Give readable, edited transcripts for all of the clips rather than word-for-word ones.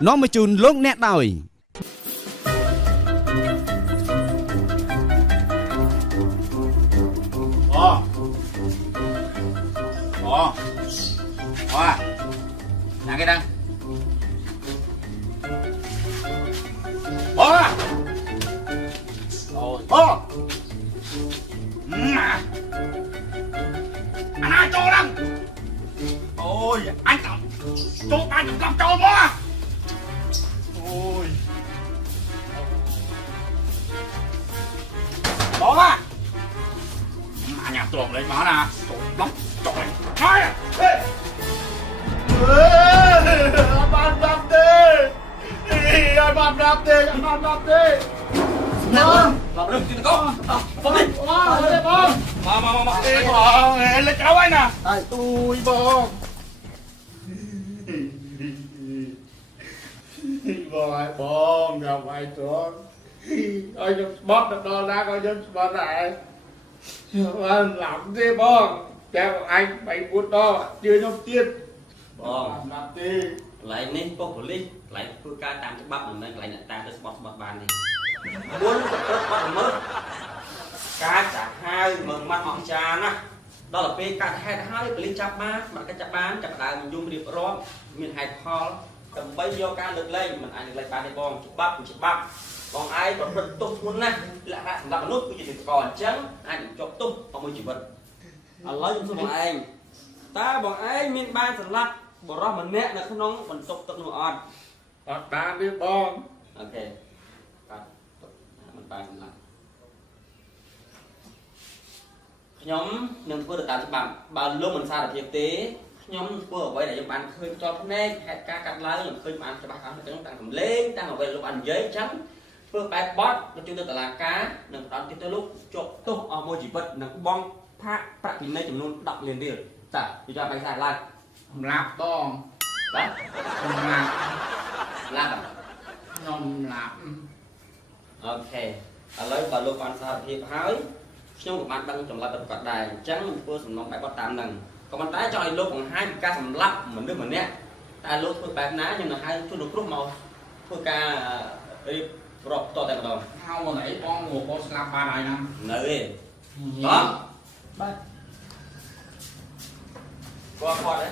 nó mà chun lúc nét đòi nhà cái đăng bố bố anh ai cho đăng ôi anh cho anh đừng làm cho bố ôi bố à nhà tuồng lấy má nè lắm trời ơi Abang Abdi, Abang Abdi, Abang Abdi. Bang, bang, kita kau. Bang, wah, boleh bang. Mama, bang, lấy cháu anh nè. Ai tôi bang. Bang, gặp ai tuan. Ai jom spot đó ra coi jom spot lại. Anh làm gì bang? Chào anh, mày bút đó, chưa nhom tiền. បងកន្លែងនេះប៉ុស្តិ៍ប៉ូលីសកន្លែងធ្វើការតាមច្បាប់មិនមែនកន្លែងអ្នកតាទៅស្បត់បានទេមុនទៅព្រឹកបាត់ល្មើសការចាក់ហៅមើលម៉ាត់មកចាណាដល់ទៅពេលកាត់ហេតុហើយប៉ូលីសចាប់បានមកកាត់ចាប់បានចាប់ដើមយំរៀបរាប់មានហេតុផលដើម្បីយកការលើកលែងមិនអាចលើកលែងបានទេបងច្បាប់បងឯងប្រព្រឹត្តទោសធ្ងន់ណាស់លក្ខណៈសម្រាប់មនុស្សគឺជាកអញ្ចឹងអាចជាប់ទោសអស់មួយជីវិតឥឡូវខ្ញុំសួរបងឯងតើបងឯងមានបានសម្លាប់បរិសម្នាក់នៅក្នុងបន្ទប់ទឹកនោះអត់បានទេបង អូខេបាទមិនបានសម្លាប់ខ្ញុំនឹងធ្វើទៅតាមច្បាប់បើលោកមិនសារភាពទេខ្ញុំធ្វើអ្វីដែលខ្ញុំបានឃើញផ្ទាល់ភ្នែកហេតុការកាត់ឡើងខ្ញុំឃើញបានច្បាស់ខាងទាំងតាំងកម្លេងតាំងអ្វីលោកបាននិយាយអញ្ចឹងធ្វើបែបបត់បញ្ជូនទៅតុលាការនិងផ្ដន់ទោសទៅលោកជាប់ទោសអស់មួយជីវិតនិងបងផាកប្រាក់ពិន័យចំនួន10លានរៀលចាពីចាំបាយសារឡើងសម្រាប់បង បាទសម្រាប់ឡាប់ខ្ញុំឡាប់អូខេឥឡូវបើលោកបានសារភាពហើយខ្ញុំក៏បានដឹងចម្លាប់ទៅគាត់ដែរអញ្ចឹងធ្វើសំណងបែបបត់តាមនឹងក៏ប៉ុន្តែចង់ឲ្យលោកបង្ហាញពីការសម្លាប់មនុស្សម្នាក់តែលោកធ្វើបែបណាខ្ញុំនឹងហៅជនរងគ្រោះមកធ្វើការរៀបរាប់តតែម្ដងហៅមកអីបងបងស្លាប់បានហើយណានៅទេបងបាទគាត់ទេ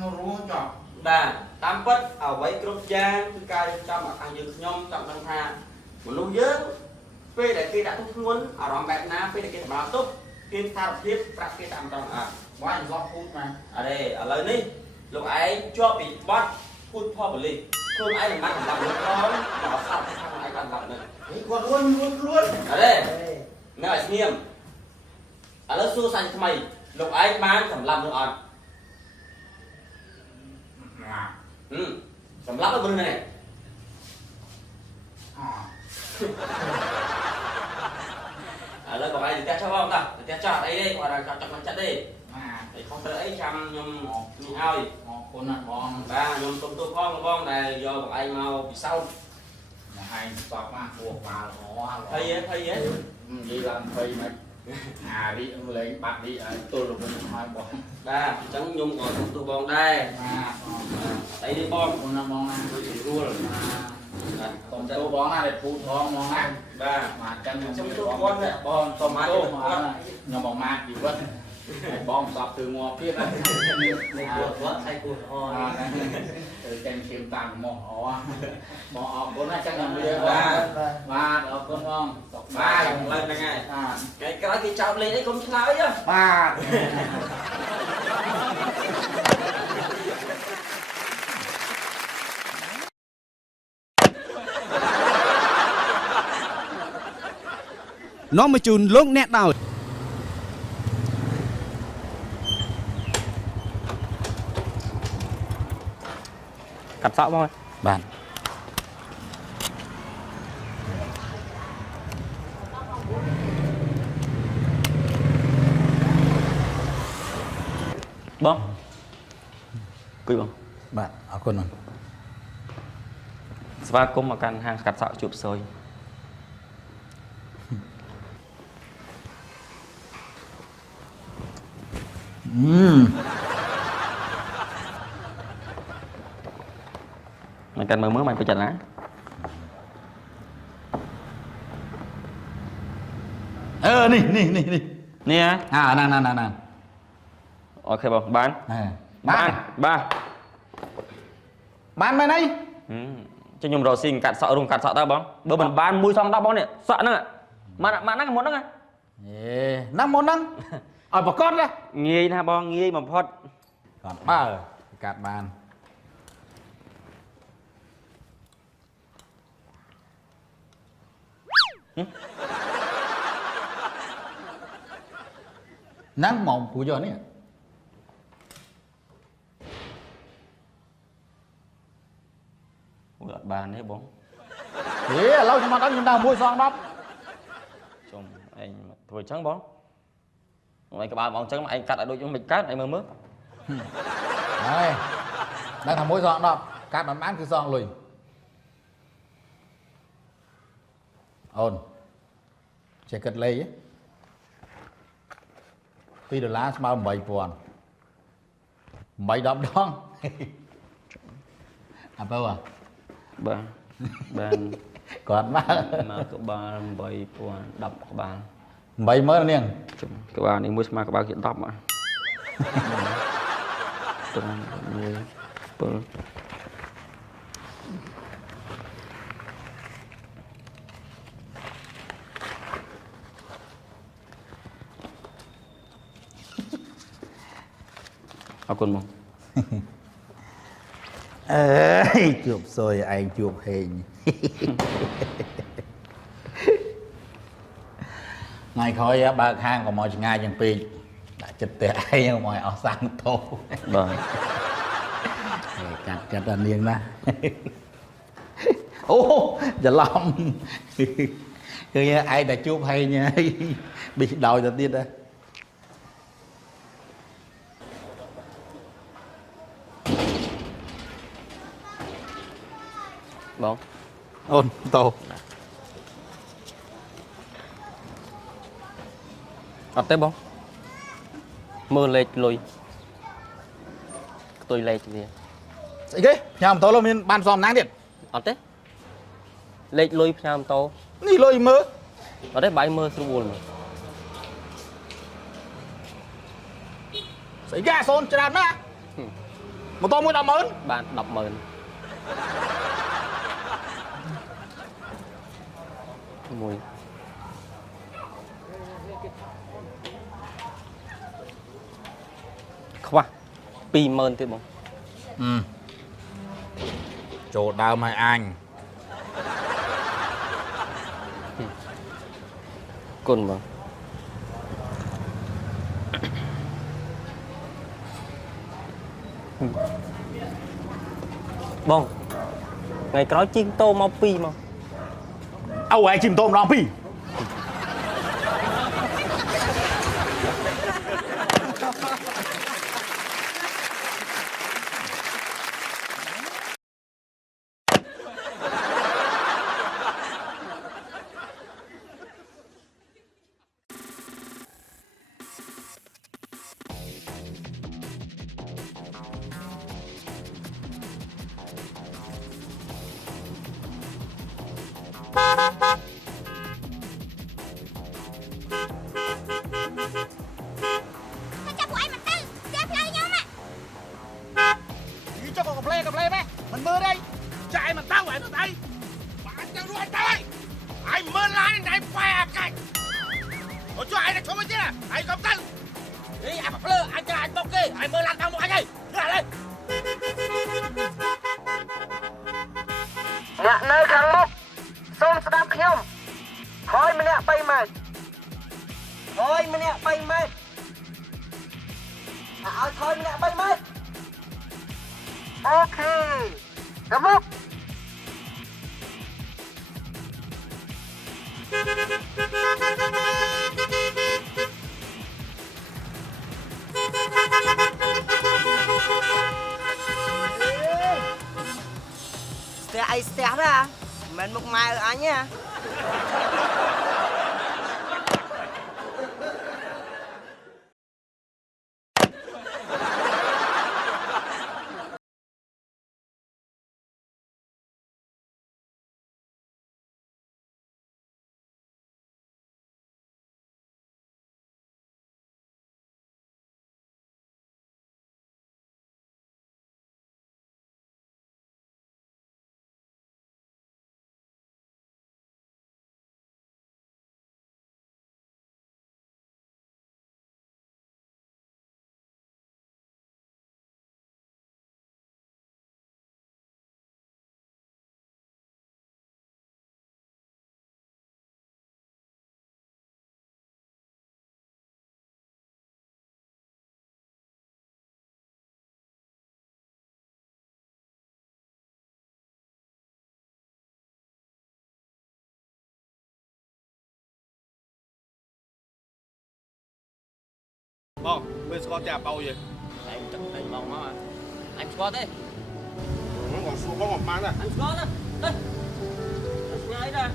នៅរួមចុះបាទតាមពិតអ្វីគ្រប់យ៉ាងគឺការរៀបចំឲ្យខាងយើងខ្ញុំចង់ដឹងថាមនុស្សយើងពេលដែលគេដាក់ទោសធ្ងន់អារម្មណ៍បែបណាពេលដែលគេសម្រាប់ទោសគេសារភាពប្រាក់គេតាមត្រង់អត់បងអញលោកពូតមកអរេឥឡូវនេះលោកឯងជាប់ពីបទពូតផលប៉ូលីសខ្លួនឯងមិនបានសម្រាប់លោកផងដល់សាប់ខាងឯងបានសម្រាប់នេះគាត់ខ្លួនអរេនៅឲ្យស្ងៀមឥឡូវសួរសាច់ថ្មីលោកឯងបានសម្រាប់នោះអត់សម្រាប់ទៅនេះឥឡូវបងឯងទៅផ្ទះចុះបងតាទៅផ្ទះចុះអីទេគាត់ថាចាប់មិនចិត្តទេតែខុសត្រូវអីចាំខ្ញុំនេះឲ្យអរគុណណាស់បងបាទខ្ញុំទុំទូផងបងដែលយកបងឯងមកពិសោធន៍មកឯងស្បមកពោះក្បាលល្អភ័យហ៎និយាយឡើងភ័យមិនអារីលេងបាត់នេះឲ្យទល់រវិញហើយបងបាទអញ្ចឹងខ្ញុំក៏ទុំទូបងដែរបាទអីនេះបងបងណាបងណារួលបាទទុំទូបងណាដែលពូផងហ្មងណាបាទមកចឹងខ្ញុំទូគាត់បងសុំទូខ្ញុំមកម៉ាក់ជីវិតហើយបងសពtừងัวទៀតណាគាត់ថៃគួរអទៅចេញឈាមតាមមកអបងអរគុណណាចឹងខ្ញុំនិយាយបាទអរគុណបងបាទឡើងហ្នឹងហើយថ្ងៃក្រោយគេចោតលេងអីកុំឆ្លើយបាទ nó mà chun lúc nét đòi cắt sọ không ơi bạn bông quý bông បាទអរគុណបង ស្វាគមន៍មកកាន់ហាងកាត់សក់ជួបសូយ cần mơ mày phải chặt lá นี่ nè นั่น ok bông bán บ้าน ba บ้านไปไหน cho nhung rồi xin cắt sọ rung cắt sọ ta bông bữa mình bán mùi xong đó bông nè sọ nữa mà nó muốn đó à น้ำมนต์นั่งเอาปากก้อนเลย nghi ha bông nghi mà phốt ก่อนป้ากัดบานนั่งมองผู้ยอเนี่ย Ủa, bàn đấy bông เฮ้ยเราจะมาตั้งยินดาวมวยซองดับ chồng anh thôi trắng bóng mày cái bà bóng trắng mà anh cắt ở đôi chúng mình cắt anh mơ mướt นี่นั่งทำมวยซองดับกัดมันมันคือซองลุยโอนจะเกิดเลย$2ស្មើ8,000 8-10 ដងអាបើ bà bàn គាត់មក mà cái bà bày buồn đập cái bà 80000 នាង chồng cái bà này mua mà cái bà kiện đập mà tuần mười bữaเอาคนมอง អើយជួបសួយឯងជួបហេង ថ្ងៃក្រោយបើកហាងក៏មកឆ្ងាយជាងពេកដាក់ចិត្តផ្ទះឯងមកឲ្យអស់សាំងតោ bà កាត់ចិត្តដល់នាងណា អូច្រឡំ ឃើញឯងតែជួបហេងហើយប៊ីដោយទៅទៀតដែរ bóng អូនតោ ở tới bóng mưa lệch lùi tôi lệch gì ស្អីគេញ៉ាំតោលោកមានបានសំណាងទៀត ở tới lệch lùi nhàm tô នេះលុយមើល ở đây bay mưa xuống buồn mà ស្អីគេអាសូនច្រើនណាស់មកតមួយ100000 bạn đọc mờn mùi khoa pi mơn thế bông ចូលដើមឲ្យអញ côn bông bông ngày có chiên tô mau pi mà เอาไอ้จิ้มโตมน้องพี่ Chắc của anh mà tăng Chép lại nhau mà ចុះក៏ប្លេម៉េះមិនមើលទេចាយមិនទៅហើយទៅបានទៅរួចទៅហើយមើលឡានណៃប៉ែអាកាច់អូចុះឯងឈប់មកទៀតហើយកុំទៅនេះអាប្លើអញចាយបុកគេហើយមើលឡានទៅមកអញហើយនេះឥឡូវ អ្នកនៅខាងមុខសូមស្ដាប់ខ្ញុំហើយម្នាក់3ម៉ែត្រហើយម្នាក់3ម៉ែត្រឲ្យថយម្នាក់3ម៉ែត្រអូខេទៅមុខ ស្ទះអីស្ទះដែរមិនមែនមុខម៉ែអញទេ Bông, bên score chả bao giờ. Anh chắc anh mong mà. Anh score thế. Nó còn xuống bóng bán à. Anh score thế. Đây. Anh ngay ra.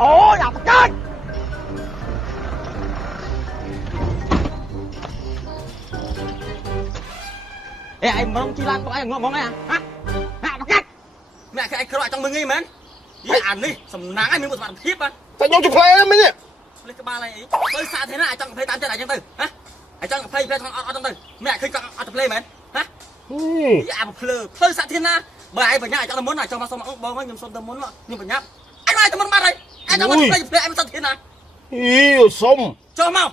Ôi, đọc chết. Ê, anh mong chi lan của anh ngon ngon này à? Hả? Hả, đọc chết. Mẹ cái anh khơi lại trong mừng nghi mến. Ý ăn đi, sầm nắng anh mình một bạn thiếp á. Tại nhau chụp play lắm nhỉ. Lấy cái ba này ý. Tôi xa thế nào anh trong play 8 chân này trong từ. Hả? Anh trong play ở trong từ. Mẹ khơi ở trong play mến. Hả? Ý ăn một play xa thế nào. Bởi anh phải nhá trong muốn này cho mà xong bông anh nhưng xong tâm muốn mà nhưng phải nhá. Anh ơi tao muốn bắt đây. Anh trong play em sao thế nào? Yêu xong. Cho mau.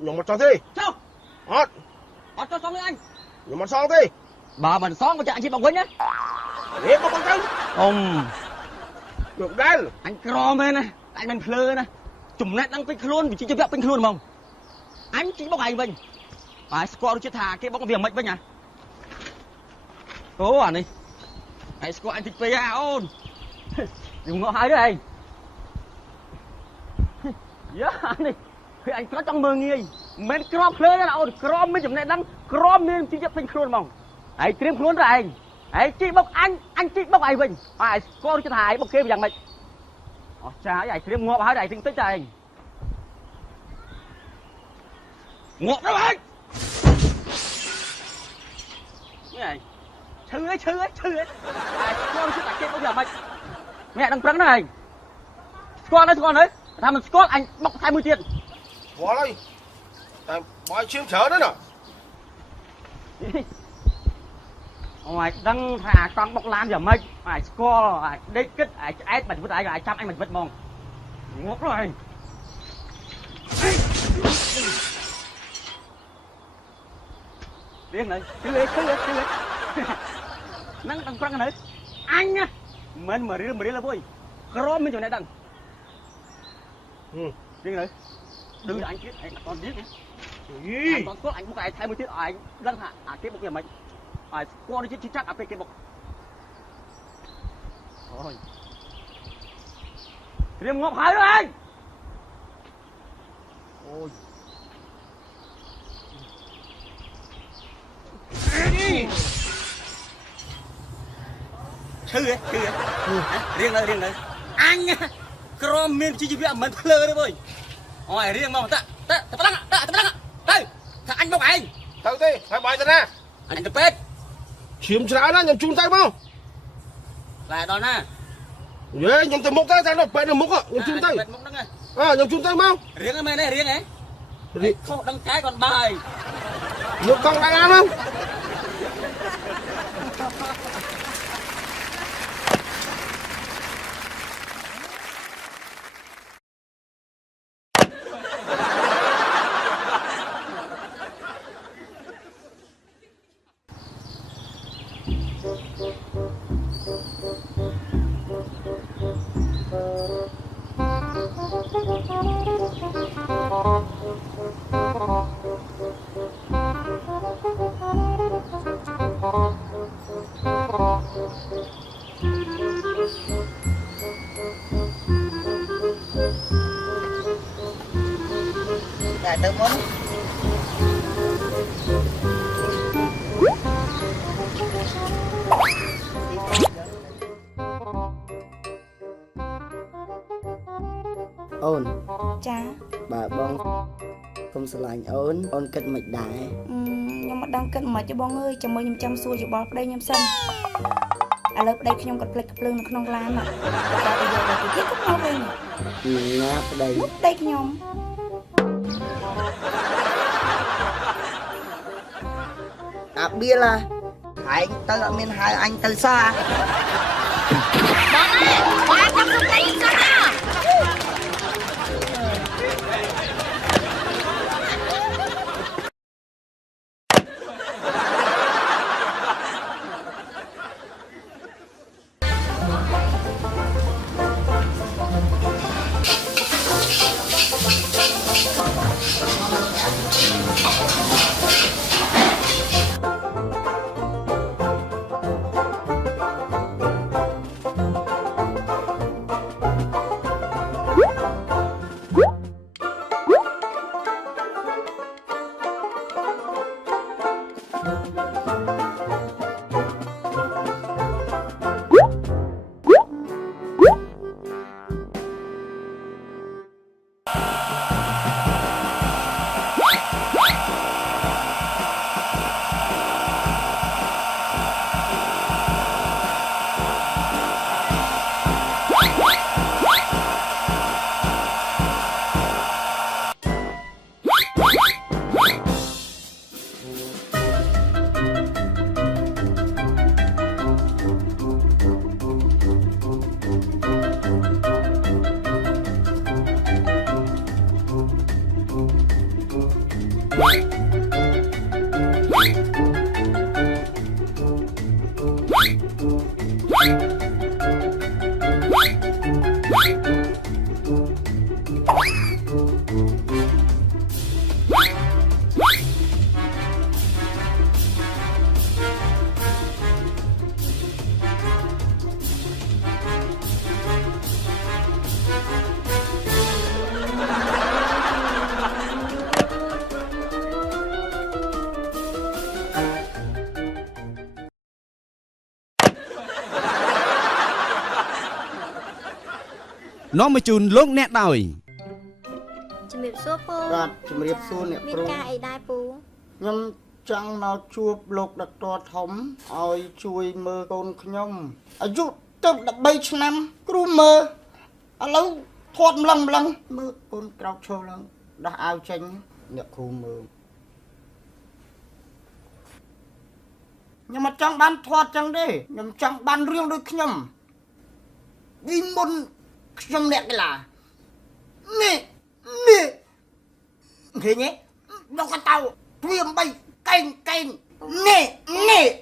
Dùng một trò đi. Cho. Hót. Hót cho xong đi anh. Dùng một son đi. Bà mình xong mà chạy anh chị bọc quên nhá. Để có con trâu. Ông. Được đen. Anh crom này, anh mình phơ này. Chùm nét đang pink luôn vì chỉ cho phép pink luôn mong. Anh chỉ bóc anh mình. Phải score chưa thà cái bóc việc mệnh với nhá. Ô à này. Hãy score anh thích PA ôn. Đừng ngọ hai đứa anh. Yeah, này. Khi anh có trong mơ nghi. Mình crom phơ ra ôn, crom mới chùm nét đang crom nên chỉ cho pink luôn mong. Hãy kiếm luôn ra anh. Hãy chị bóc anh chị bóc anh mình. Hãy score chưa thà anh bóc kia vì rằng mệnh. Chà, cái kiếm ngọt hai đại tinh tích anh. Ngọt đó anh. Cái này. Chư ấy. Con chứ tại kia có giờ mày. Mẹ đang trắng này. Con đấy. Thằng mình Scott anh bóc 20 tiền. Bỏ đây. Tại mọi chiếm chở nữa nè. Ngoài đang thả con bóc lan giờ mày. Ai Scott, ai đích kích, ai ép mình với ai chăm anh mình vứt mong. Ngọt rồi. Điên này, cứ lấy. Nắng đang trăng này. Anh á. Mình mà đi là vui. Crom mình chỗ này đằng. Điên này. Đừng anh chết, anh còn điếc nhé. Anh còn Scott anh bốc ai 20 tiết anh đang thả cái bốc nhà mình. Ai con đi chết chắc cái bốc. Rồi. Kiếm ngọc hải rồi anh. Ôi. ឈឺរៀងនៅអញក្រមមានជីវៈមិនភ្លើទេវើយអូយរៀងមកតប្រឡងទៅថាអញមកឯង ទៅទេហើយបាយទៅណា អញទៅពេទ្យ ឈាមច្រើនណាខ្ញុំជូនទៅមក ឡាដល់ណា យេខ្ញុំទៅមុខទៅតែដល់ពេទ្យនៅមុខខ្ញុំជូនទៅ ពេទ្យមុខហ្នឹង ខ្ញុំជូនទៅមក រៀងមែនទេរៀងហ៎ខុសដឹងកាយគាត់បាយ យកកង់ដាក់ណាមក តែទៅមុន អូន ចា បើបងគុំស្រឡាញ់អូនគិតមិនដែរ ខ្ញុំមិនដឹងគិតមិនទេបងអើយចាំមើលខ្ញុំចាំសួរយោបល់ប្តីខ្ញុំសិនឥឡូវប្តីខ្ញុំក៏ភ្លេចភ្លើងនៅក្នុងឡានតែទៅយកទៅគេក៏មកវិញ ណាប្តី ប្តីខ្ញុំ អាបៀឡាឯងទៅអត់មានហៅអញទៅសោះ បងចាំសុំតែខ្ញុំសិនណា នាំមកជូនលោកអ្នកដោយ ជំរាបសួរពូ បាទជំរាបសួរអ្នក មាន គ្រូ ការអីដែរពូ ខ្ញុំចង់មកជួបលោកដុកទ័រធំឲ្យជួយមើលកូនខ្ញុំអាយុទៅ13ឆ្នាំគ្រូមើលឥឡូវធាត់ម្លឹងមើលកូនក្រោកឈរឡើងដោះអាវចេញអ្នកគ្រូមើលខ្ញុំមិនចង់បានធាត់ចឹងទេខ្ញុំចង់បានរឿងដូចខ្ញុំពីមុនខ្ញុំអ្នកកីឡានេះឃើញទេដល់កតៅទ្វា8កេងនេះ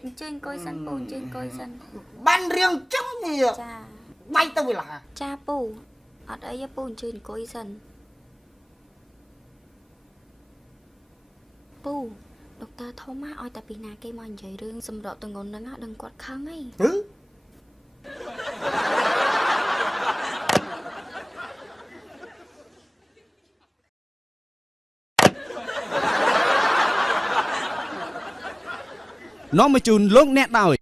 អញ្ជើញអង្គុយសិនពូអញ្ជើញអង្គុយសិន បានរឿងចឹងនេះ ចា វាយទៅវាឡា ចាពូអត់អីទេពូអញ្ជើញអង្គុយសិនពូដុកទ័រធំមកឲ្យតែពីណាគេមកនិយាយរឿងសម្រាប់តងន់ហ្នឹងដឹងគាត់ខឹងហី ហឺ ព នាំមកជូនលោកអ្នកដោយ